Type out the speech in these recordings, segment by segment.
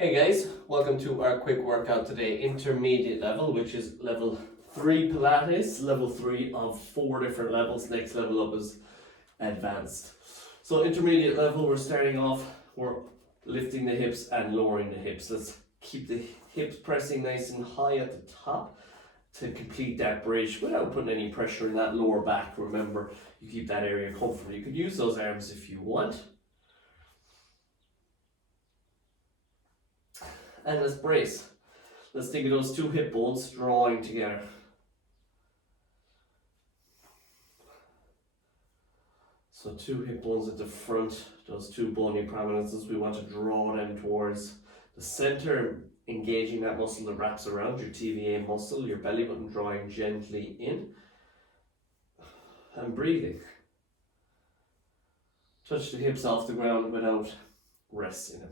Hey guys, welcome to our quick workout today, intermediate level, which is level 3 Pilates, level 3 of 4 different levels. Next level up is advanced. So intermediate level, we're starting off, we're lifting the hips and lowering the hips. Let's keep the hips pressing nice and high at the top to complete that bridge without putting any pressure in that lower back. Remember, you keep that area comfortable. You could use those arms if you want. And let's brace. Let's think of those two hip bones drawing together. So two hip bones at the front, those two bony prominences, we want to draw them towards the center, engaging that muscle that wraps around your TVA muscle, your belly button drawing gently in. And breathing. Touch the hips off the ground without resting them.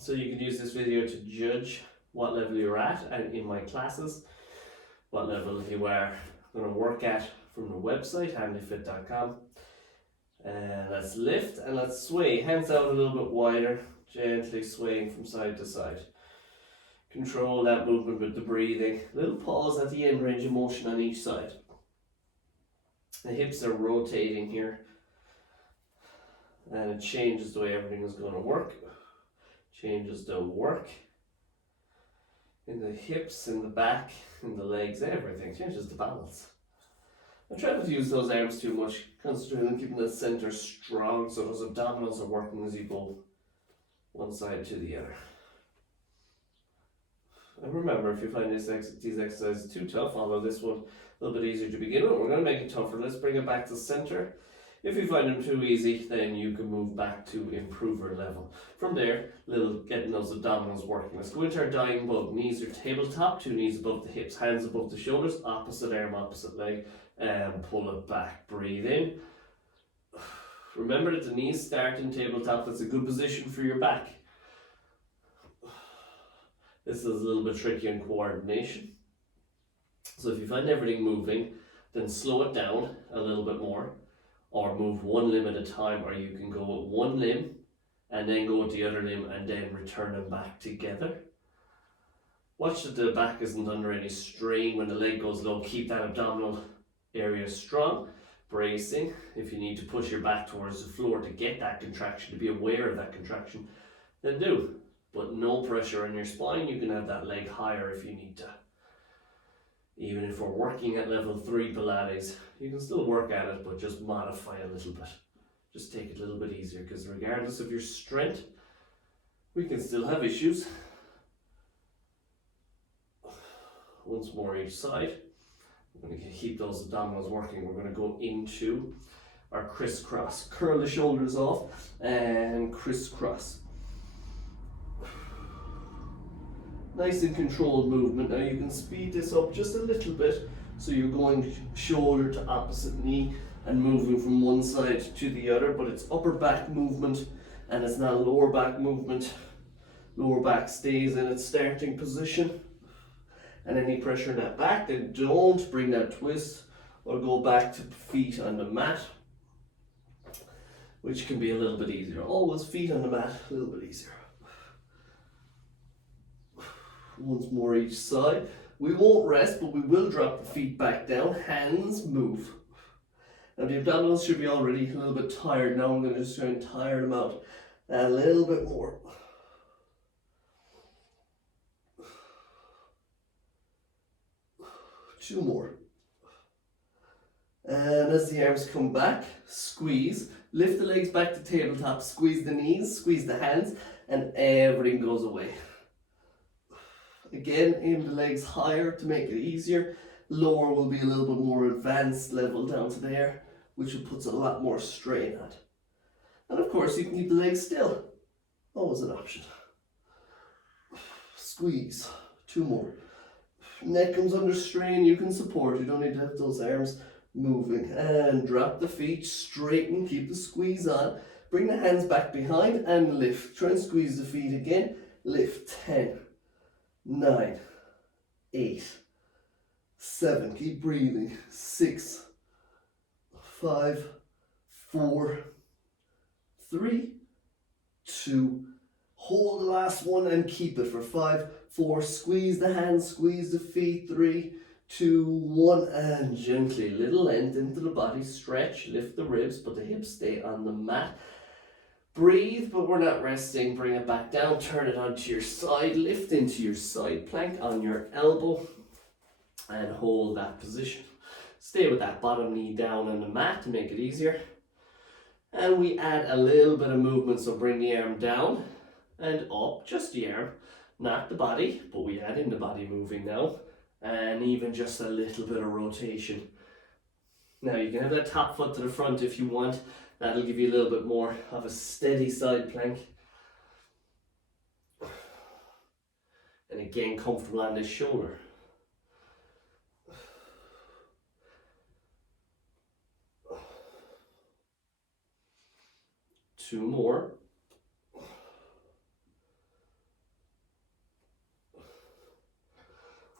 So you can use this video to judge what level you're at, and in my classes, what level you are going to work at from the website, handyfit.com. Let's lift and let's sway. Hands out a little bit wider, gently swaying from side to side. Control that movement with the breathing. Little pause at the end range of motion on each side. The hips are rotating here, and it changes the way everything is going to work. Changes the work in the hips, in the back, in the legs, everything. Changes the balance. I'm trying not to use those arms too much. Concentrating on keeping the center strong so those abdominals are working as you go one side to the other. And remember, if you find these exercises too tough, although this one a little bit easier to begin with, we're going to make it tougher. Let's bring it back to center. If you find them too easy, then you can move back to improver level. From there, getting those abdominals working. Let's go into our dying bug. Knees are tabletop, 2 knees above the hips, hands above the shoulders, opposite arm, opposite leg, and pull it back. Breathe in. Remember that the knees start in tabletop. That's a good position for your back. This is a little bit tricky in coordination. So if you find everything moving, then slow it down a little bit more. Or move one limb at a time, or you can go with one limb and then go with the other limb and then return them back together. Watch that the back isn't under any strain when the leg goes low. Keep that abdominal area strong, bracing. If you need to push your back towards the floor to get that contraction, to be aware of that contraction, then do. But no pressure on your spine. You can have that leg higher if you need to. Even if we're working at level 3 Pilates, you can still work at it, but just modify a little bit. Just take it a little bit easier, because regardless of your strength, we can still have issues. Once more each side. We're going to keep those abdominals working. We're going to go into our crisscross. Curl the shoulders off and crisscross. Nice and controlled movement. Now you can speed this up just a little bit, so you're going shoulder to opposite knee and moving from one side to the other, but it's upper back movement and it's not lower back movement. Lower back stays in its starting position, and any pressure in that back, then don't bring that twist or go back to feet on the mat, which can be a little bit easier. Always feet on the mat, a little bit easier. Once more each side. We won't rest, but we will drop the feet back down. Hands move. Now the abdominals should be already a little bit tired. Now I'm going to just try and tire them out a little bit more. Two more. And as the arms come back, squeeze. Lift the legs back to tabletop. Squeeze the knees, squeeze the hands, and everything goes away. Again, aim the legs higher to make it easier. Lower will be a little bit more advanced level down to there, which puts a lot more strain on. And of course, you can keep the legs still. Always an option. Squeeze. 2 more. Neck comes under strain, you can support. You don't need to have those arms moving. And drop the feet, straighten, keep the squeeze on. Bring the hands back behind and lift. Try and squeeze the feet again. Lift. 10. 9, 8, 7, keep breathing. 6, 5, 4, 3, 2, hold the last one and keep it for 5, 4, squeeze the hands, squeeze the feet, 3, 2, 1, and gently, little length into the body, stretch, lift the ribs, but the hips stay on the mat. Breathe, but we're not resting. Bring it back down, turn it onto your side, lift into your side plank on your elbow, and hold that position. Stay with that bottom knee down on the mat to make it easier. And we add a little bit of movement, so bring the arm down and up, just the arm, not the body, but we add in the body moving now, and even just a little bit of rotation. Now you can have that top foot to the front if you want. That'll give you a little bit more of a steady side plank. And again, comfortable on this shoulder. Two more.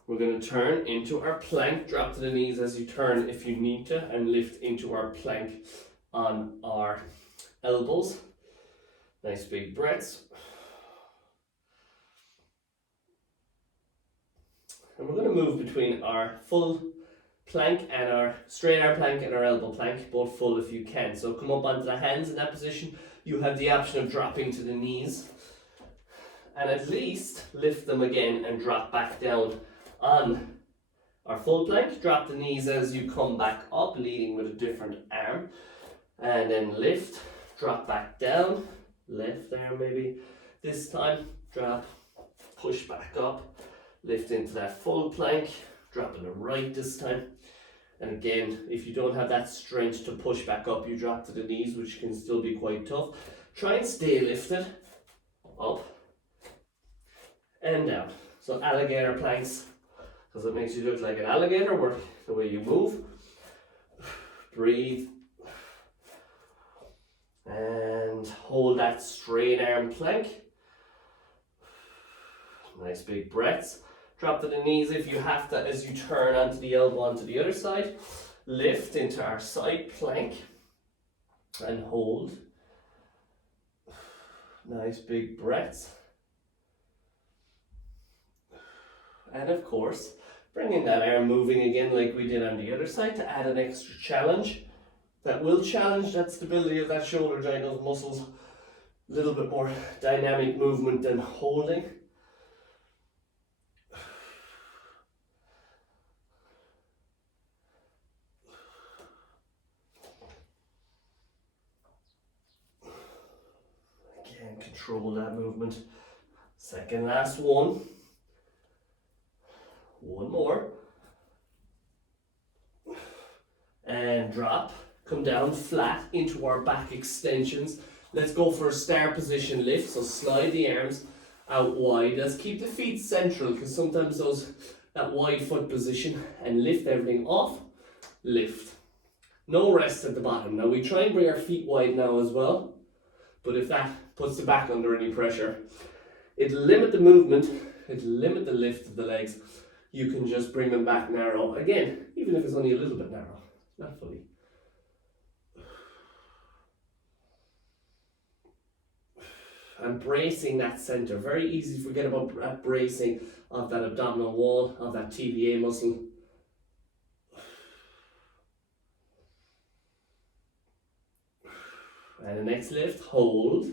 We're going to turn into our plank. Drop to the knees as you turn if you need to, and lift into our plank on our elbows. Nice big breaths. And we're going to move between our full plank and our straight arm plank and our elbow plank, both full if you can. So come up onto the hands in that position. You have the option of dropping to the knees, and at least lift them again and drop back down on our full plank. Drop the knees as you come back up, leading with a different arm, and then lift, drop back down, left arm maybe this time, drop, push back up, lift into that full plank, drop in the right this time. And again, if you don't have that strength to push back up, you drop to the knees, which can still be quite tough. Try and stay lifted, up and down. So alligator planks, because it makes you look like an alligator, work the way you move. Breathe. And hold that straight arm plank. Nice big breaths. Drop to the knees if you have to as you turn onto the elbow onto the other side. Lift into our side plank and hold. Nice big breaths. And of course, bringing that arm moving again like we did on the other side to add an extra challenge. That will challenge that stability of that shoulder joint, those muscles. A little bit more dynamic movement than holding. Again, control that movement. Second last one. One more. And drop. Come down flat into our back extensions. Let's go for a star position lift. So slide the arms out wide. Let's keep the feet central, because sometimes that wide foot position, and lift everything off. Lift. No rest at the bottom. Now we try and bring our feet wide now as well. But if that puts the back under any pressure, it'll limit the movement. It'll limit the lift of the legs. You can just bring them back narrow. Again, even if it's only a little bit narrow. Not fully. And bracing that center. Very easy to forget about that bracing of that abdominal wall, of that TVA muscle. And the next lift, hold.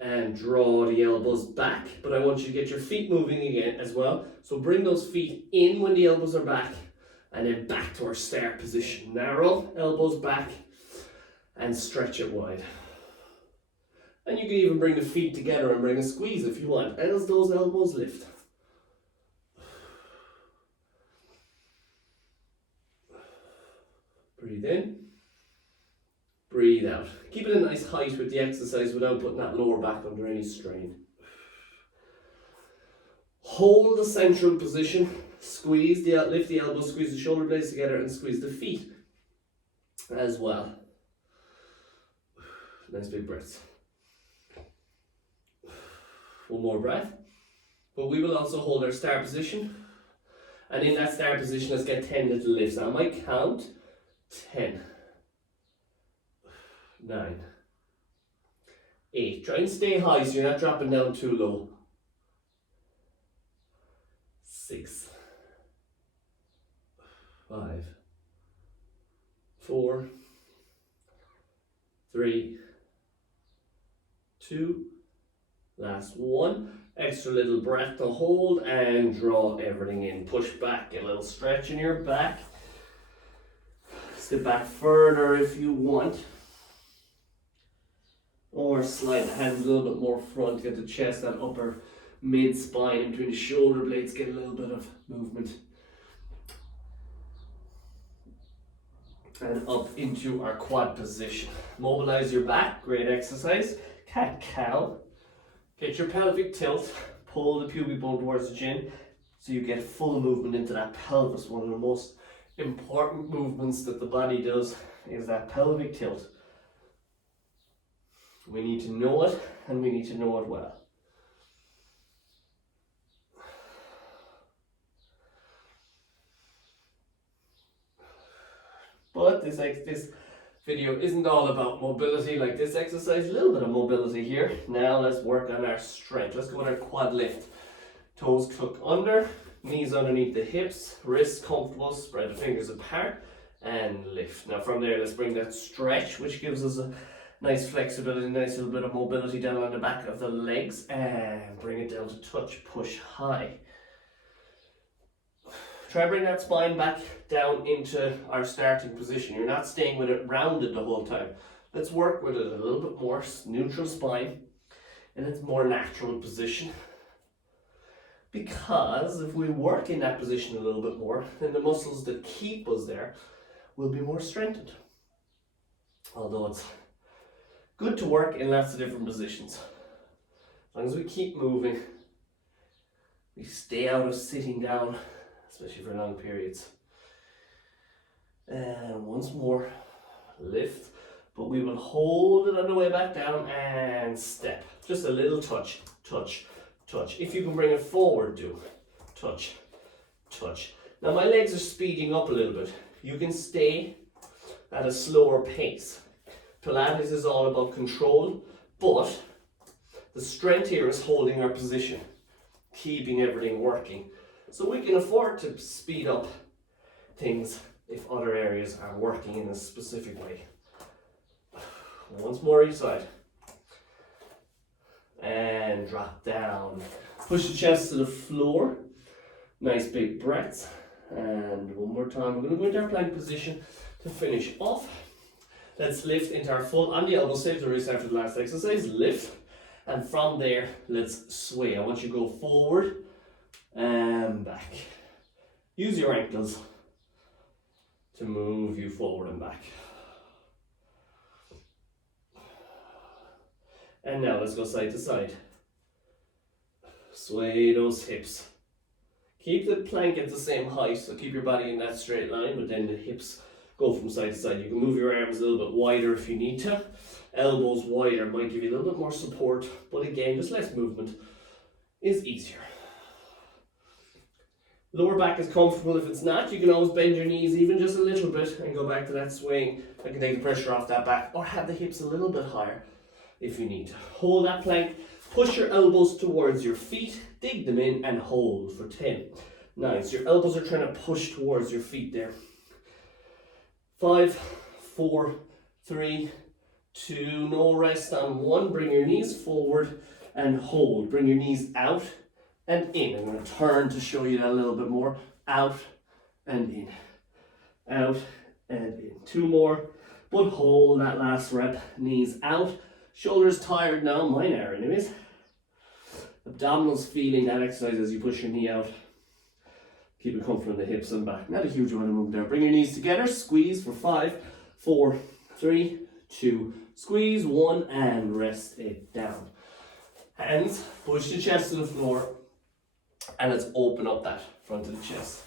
And draw the elbows back. But I want you to get your feet moving again as well. So bring those feet in when the elbows are back. And then back to our start position. Narrow, elbows back. And stretch it wide. And you can even bring the feet together and bring a squeeze if you want, as those elbows lift. Breathe in, breathe out. Keep it a nice height with the exercise without putting that lower back under any strain. Hold the central position, lift the elbows, squeeze the shoulder blades together, and squeeze the feet as well. Nice big breaths. One more breath. But we will also hold our star position. And in that star position, let's get 10 little lifts. Now I might count 10, 9, 8. Try and stay high so you're not dropping down too low. 6, 5, 4, 3, 2, last one. Extra little breath to hold and draw everything in. Push back, get a little stretch in your back. Step back further if you want. Or slide the hands a little bit more front, get the chest, that upper mid spine in between the shoulder blades, get a little bit of movement. And up into our quad position. Mobilize your back, great exercise. Cat cow. Get your pelvic tilt, pull the pubic bone towards the chin so you get full movement into that pelvis. One of the most important movements that the body does is that pelvic tilt. We need to know it, and we need to know it well. But this video isn't all about mobility like this exercise. A little bit of mobility here. Now let's work on our strength. Let's go with our quad lift. Toes tuck under, knees underneath the hips, wrists comfortable, spread the fingers apart and lift. Now from there, let's bring that stretch, which gives us a nice flexibility, nice little bit of mobility down on the back of the legs, and bring it down to touch, push high. Try bring that spine back down into our starting position. You're not staying with it rounded the whole time. Let's work with it a little bit more, neutral spine, in its more natural position. Because if we work in that position a little bit more, then the muscles that keep us there will be more strengthened. Although it's good to work in lots of different positions. As long as we keep moving, we stay out of sitting down, especially for long periods. And once more, lift, but we will hold it on the way back down and step. Just a little touch, touch, touch. If you can bring it forward, do touch, touch. Now my legs are speeding up a little bit. You can stay at a slower pace. Pilates is all about control, but the strength here is holding our position, keeping everything working. So we can afford to speed up things if other areas are working in a specific way. Once more each side. And drop down. Push the chest to the floor. Nice big breaths. And one more time, we're going to go into our plank position to finish off. Let's lift into our full on the elbow, save the wrist after the last exercise. Lift. And from there, let's sway. I want you to go forward and back. Use your ankles to move you forward and back. And now let's go side to side. Sway those hips. Keep the plank at the same height, so keep your body in that straight line, but then the hips go from side to side. You can move your arms a little bit wider if you need to. Elbows wider might give you a little bit more support, but again, just less movement is easier. Lower back is comfortable. If it's not, you can always bend your knees even just a little bit and go back to that swing. That can take the pressure off that back, or have the hips a little bit higher if you need to. Hold that plank, push your elbows towards your feet, dig them in and hold for 10. Nice, your elbows are trying to push towards your feet there. 5, 4, 3, 2, no rest on 1. Bring your knees forward and hold. Bring your knees out and in. I'm going to turn to show you that a little bit more. Out and in. Out and in. 2 more, but hold that last rep. Knees out. Shoulders tired now, mine are anyways. Abdominals feeling that exercise as you push your knee out. Keep it comfortable in the hips and back. Not a huge amount of movement there. Bring your knees together. Squeeze for 5, 4, 3, 2. Squeeze 1 and rest it down. Hands, push the chest to the floor. And let's open up that front of the chest.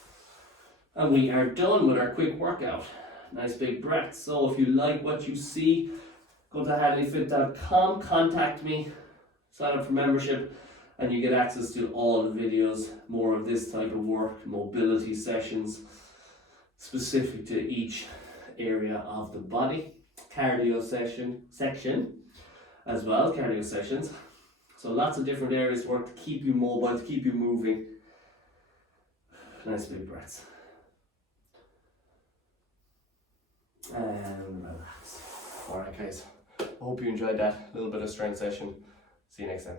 And we are done with our quick workout. Nice big breath. So if you like what you see, go to hadleyfit.com, contact me, sign up for membership, and you get access to all the videos, more of this type of work, mobility sessions, specific to each area of the body, cardio section, as well, cardio sessions. So lots of different areas to work to keep you mobile, to keep you moving. Nice big breaths. And relax. Alright guys, I hope you enjoyed that little bit of strength session. See you next time.